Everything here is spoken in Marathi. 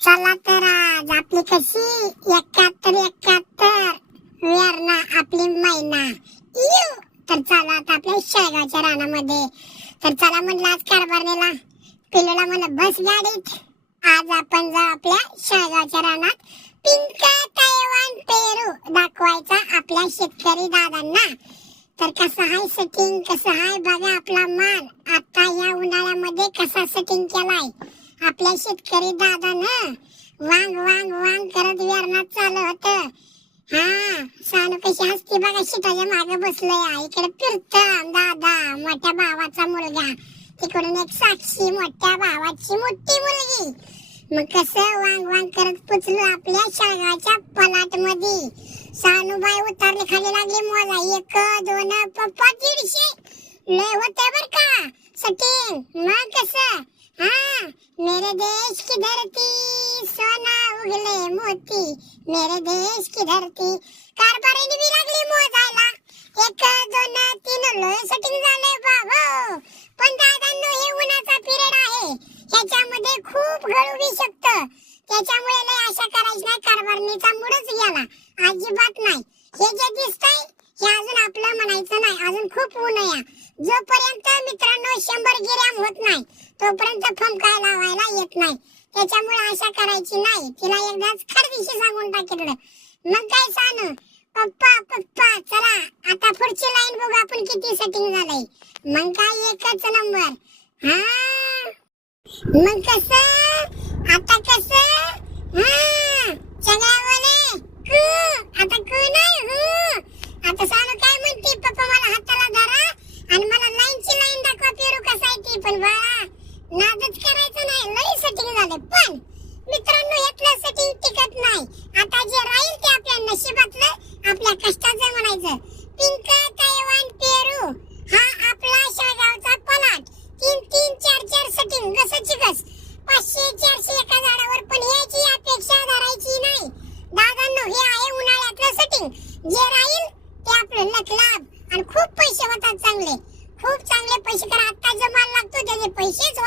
चला तर आज आपली कशी 71 वेरणा आपली मैना यू. तर चला आता आपल्या शेळगावच्या रानामध्ये. तर चला म्हणलं आज कारभारनेला पिलूला म्हणलं बस गाडीत. आज आपण जाऊ आपल्या शेळगावच्या रानात पिंक तैवान पेरू दाखवायचा आपल्या शेतकरी दादांना. तर कसं आहे सेटिंग, कसं आहे बघा आपला माल आता या उन्हाळ्यामध्ये कसा सेटिंग केलाय आपल्या शेतकरी दादानं. वांग वांग वांग करत वेरणात चालू होतं. हा सानू कशी हसती बघा, शिटाच्या मागे बसलंय. इकडे फिरत दादा मोठ्या भावाचा मुलगा, तिकडून एक साक्षी मोठ्या भावाची मोठी मुलगी. मग कसं वांग वांग करत पुचलो आपल्या शेळगावच्या पलाट मध्ये. सानूबाई उतरली खाली लागली मोजा. 1 2 पप्पा 150 लय होते बर का सेटिंग. मग कसं हाँ मेरे देश की धरती सोना उगले मोती, मेरे देश की धरती. कारभारीने बी लागली मोजायला. 1 2 3 लय सेटिंग झालंय बाबा. पण दादांनो हे उन्हाचा पिरियड आहे, ह्याच्यामध्ये खूप गळू बी शकतं. त्याच्यामुळे लय आशा करायची नाही. कारभारणीचा मूडच गेला, अजिबात नाही. हे जे दिसतंय हे अजून आपलं म्हणायचं नाही. अजून खूप ऊन आहे. जोपर्यंत मित्रांनो 100 गिरॅम होत नाही तोपर्यंत फमकाय लावायला येत नाही. त्याच्यामुळे आशा करायची नाही. तिला एकदाच खरदिशी सांगून टाकलं. मग काय सांग पप्पा पप्पा चला आता पुढची लाईन बघू आपण किती सेटिंग झालंय. मग काय एकच नंबर. हा मग कसं आता कसं सगळ्यावाले आता नाही आता सांग काय म्हणते पप्पा मला हाताला धरा आणि मला लाईनची लाईन दाखवा पेरू कसा आहे ती. पण बाळा नादच करायचं नाही, लई सेटिंग झाले. पण मित्रांनो यातलं सेटिंग टिकत नाही. आता जे राहील ते आपल्या नशिबातलं आपल्या कष्टाचं म्हणायचं. पिंक तैवान पेरू हा आपला शेळगावचा पलाट. 3 4 4 सेटिंग कसं कस 500 400 एका झाडावर. पण याची अपेक्षा धरायची नाही दादांनो. हे आहे उन्हाळ्यातलं सेटिंग. जे राहील ते आपलं लाभ आणि खूप पैसे होतात चांगले, खूप चांगले पैसे. कारण आता जो माल लागतो त्याचे पैसेच